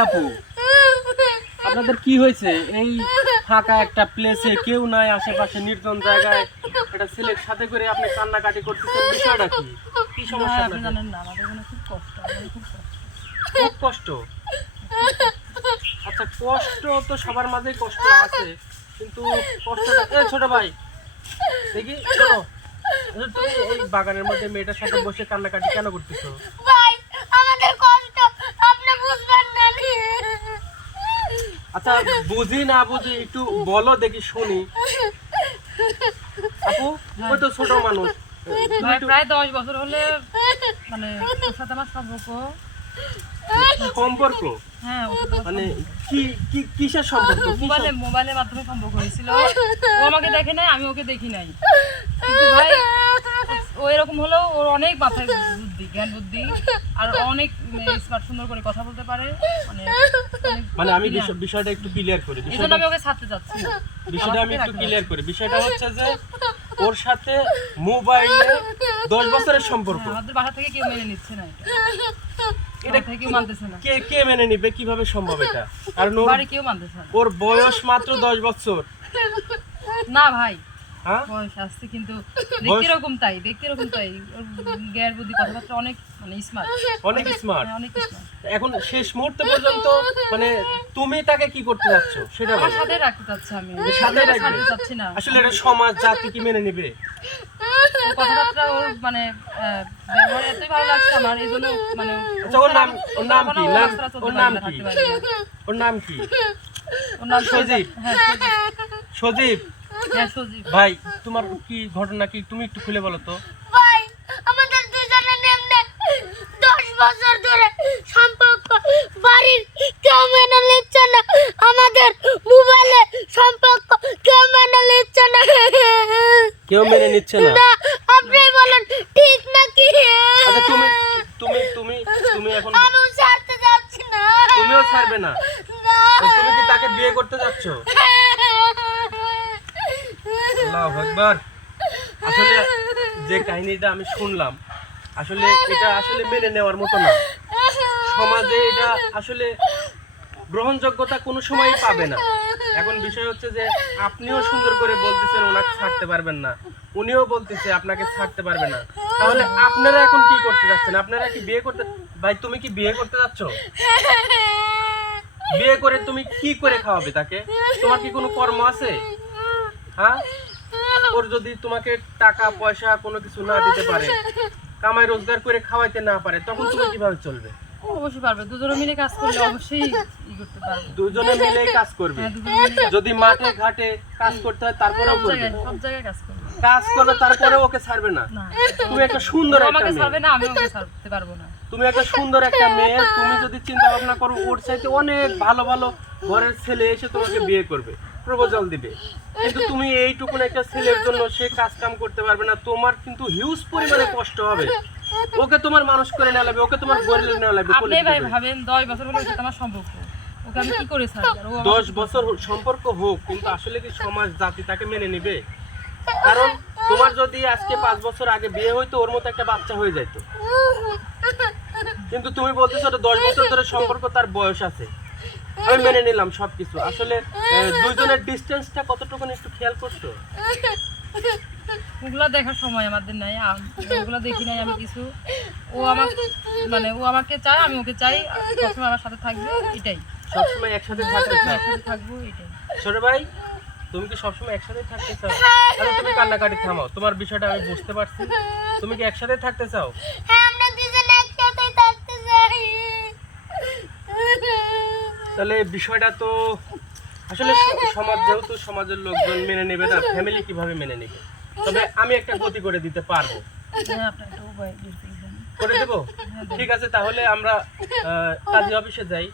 আপু আপনাদের কি হয়েছে? এই ফাঁকা একটা প্লেসে কেউ নাই আশেপাশে নির্জন জায়গায় একটা ছেলের সাথে করে আপনি কান্নাকাটি করতেছেন বিষয়টা কি? কি সমস্যা আপনি জানেন না আমাদের খুব কষ্ট খুব কষ্ট। খুব কষ্ট? আচ্ছা কষ্ট তো সবার মাঝেই কষ্ট আছে কিন্তু কষ্টটা এই ছোট ভাই দেখি তুমি এই বাগানের মধ্যে মেয়েটার সাথে বসে কান্নাকাটি কেন করতেছো ভাই আমাদের কষ্ট আপনি বুঝবেন না আচ্ছা বুঝি না বুঝি একটু বলো দেখি শুনি। আপু ওই তো ছোট মানুষ। প্রায় দশ বছর হলে মানে ওর সাথে আমার সম্পর্ক। সম্পর্ক? হ্যাঁ মানে কি কি কিসের সম্পর্ক? মোবাইলে মোবাইলের মাধ্যমে সম্পর্ক হয়েছিল। ও আমাকে দেখে নাই আমি ওকে দেখি নাই। কিন্তু ভাই ও এরকম হলেও ওর অনেক মাথায় বুদ্ধি জ্ঞান বুদ্ধি আর অনেক স্মার্ট সুন্দর করে কথা বলতে পারে। মানে মানে আমি। বিষয়টা একটু ক্লিয়ার করি। বিষয়টা আমি ওকে ছাড়তে চাচ্ছি বিষয়টা আমি একটু ক্লিয়ার করি। বিষয়টা হচ্ছে যে ওর সাথে মোবাইলে দশ বছরের সম্পর্ক। হ্যাঁ, আমাদের বাসা থেকে কেউ মেনে নিচ্ছে না এটা। থেকে কেউ মানতেছে না। কে কে মেনে নিবে? কীভাবে সম্ভব এটা? কারণ ওর বাড়ি কেউ মানতেছে না। ওর বয়স মাত্র দশ বছর। না ভাই বয়স আসছে কিন্তু দেখতে এরকম তাই দেখতে এরকম তাই। জ্ঞান বুদ্ধি কথাবার্তা অনেক মানে স্মার্ট অনেক স্মার্ট অনেক স্মার্ট এখন শেষ মুহূর্ত পর্যন্ত মানে তুমি তাকে কি করতে যাচ্ছ? সেটা আমার সাথে রাখতে চাচ্ছি আমি। সাথে? ছাড়তে চাচ্ছি না। আসলে এটা সমাজ জাতি কি মেনে নিবে? কথাবার্তা ওর মানে ব্যবহার এতই ভালো লাগছে আমার এই জন্য মানে আচ্ছা ওর নাম ওর নাম কি? ওর নাম ওর নাম কি। ওর নাম কি? ওর নাম সজীব। হ্যাঁ সজীব। হ্যাঁ সজীব। ভাই তোমার কি ঘটনা কি? তুমি একটু খুলে বলো তো। ভাই আমাদের দুজনের নেমনে দশ বছর ধরে সম্পর্ক বাড়ির কেউ মেনে নিচ্ছে না। আমাদের মোবাইলে সম্পর্ক কেউ মেনে নিচ্ছে না। কেউ মেনে নিচ্ছে না। আপনি বলেন ঠিক নাকি? আচ্ছা তুমি তুমি তুমি তুমি এখন আমি ছাড়তে যাচ্ছি না। তুমিও ছাড়বে না। না। তুমি কি তাকে বিয়ে করতে যাচ্ছ? আল্লাহু আকবার। আসলে যে কাহিনীটা আমি শুনলাম, আসলে এটা আসলে মেনে নেওয়ার মতো না। সমাজে এটা আসলে গ্রহণযোগ্যতা কোনো সময়ই পাবে না। এখন বিষয় হচ্ছে যে আপনিও সুন্দর করে বলতেছেন, ওনাকে ছাড়তে পারবেন না। উনিও বলতেছে, আপনাকে ছাড়তে পারবে না। তাহলে আপনারা এখন কি করতে যাচ্ছেন? আপনারা কি বিয়ে করতে ভাই, তুমি কি বিয়ে করতে যাচ্ছ? বিয়ে করে তুমি কি করে খাওয়াবে তাকে? তোমার কি কোনো কর্ম আছে? হ্যাঁ? ওর যদি তোমাকে টাকা পয়সা কোনো কিছু না দিতে পারে কামাই রোজগার করে খাওয়াইতে না পারে তখন তুমি কীভাবে চলবে? অবশ্যই পারবে। দুজনে মিলে কাজ করলে অবশ্যই করতে পারবে। দুজনে মিলেই কাজ করবে। হ্যাঁ মিলে যদি মাঠে ঘাটে কাজ করতে হয় তারপরেও করবে। সব জায়গায় কাজ করবে। কাজ করবে তারপরেও ওকে ছাড়বে না। না। তুমি একটা সুন্দর একটা আমাকে ছাড়বে না আমি ওকে ছাড়তে পারব না। তুমি একটা সুন্দর একটা মেয়ে তুমি যদি চিন্তা ভাবনা করো ওর চাইতে অনেক ভালো ভালো ঘরের ছেলে এসে তোমাকে বিয়ে করবে। প্রপোজাল দিবে। কিন্তু তুমি এইটুকুন একটা ছেলের জন্য সে কাজ কাম করতে পারবে না তোমার কিন্তু হিউজ পরিমাণে কষ্ট হবে। ওকে তোমার মানুষ করে নেওয়া লাগবে ওকে তোমার গড়ে নেওয়া লাগবে আপনি ভাই ভাবেন দশ বছর হলে আমার সম্পর্ক। ওকে আমি কি করে ছাড়বো? আর দশ বছর সম্পর্ক হোক কিন্তু আসলে কি সমাজ জাতি তাকে মেনে নিবে? কারণ তোমার যদি আজকে পাঁচ বছর আগে বিয়ে হইতো ওর মতো একটা বাচ্চা হয়ে যেত কিন্তু তুমি বলতেছো ওটা দশ বছর ধরে সম্পর্ক তার বয়স আছে। আমি মেনে নিলাম সবকিছু। আসলে দুইজনের ডিস্টেন্সটা কতটুকু একটু খেয়াল করছ? ওগুলা দেখার সময় আমাদের নাই আম- ওগুলা দেখি নাই আমি কিছু। ও আমার মানে ও আমাকে চায় আমি ওকে চাই সবসময় আমার সাথে থাকবে এটাই। সবসময় একসাথে থাকতে চাও একসাথে থাকব এটাই। ছোট ভাই তুমি কি সবসময় একসাথে থাকতে চাও? আরে তুমি কান্নাকাটি থামাও তোমার বিষয়টা আমি বুঝতে পারছি। তুমি কি একসাথে থাকতে চাও? তাহলে বিষয়টা তো আসলে সমাজ যেহেতু সমাজের লোকজন মেনে নেবে না ফ্যামিলি কীভাবে মেনে নেবে? তবে আমি একটা গতি করে দিতে পারব। করে দেবো? ঠিক আছে, তাহলে আমরা কাজী অফিসে যাই।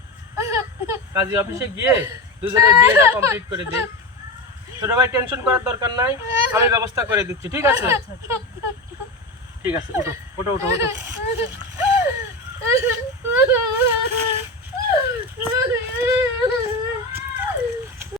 কাজী অফিসে গিয়ে দুজনের বিয়েটা কমপ্লিট করে দিই। ছোট ভাই টেনশন করার দরকার নাই, আমি ব্যবস্থা করে দিচ্ছি, ঠিক আছে? ঠিক আছে ওঠো ওঠো ওঠো ওঠো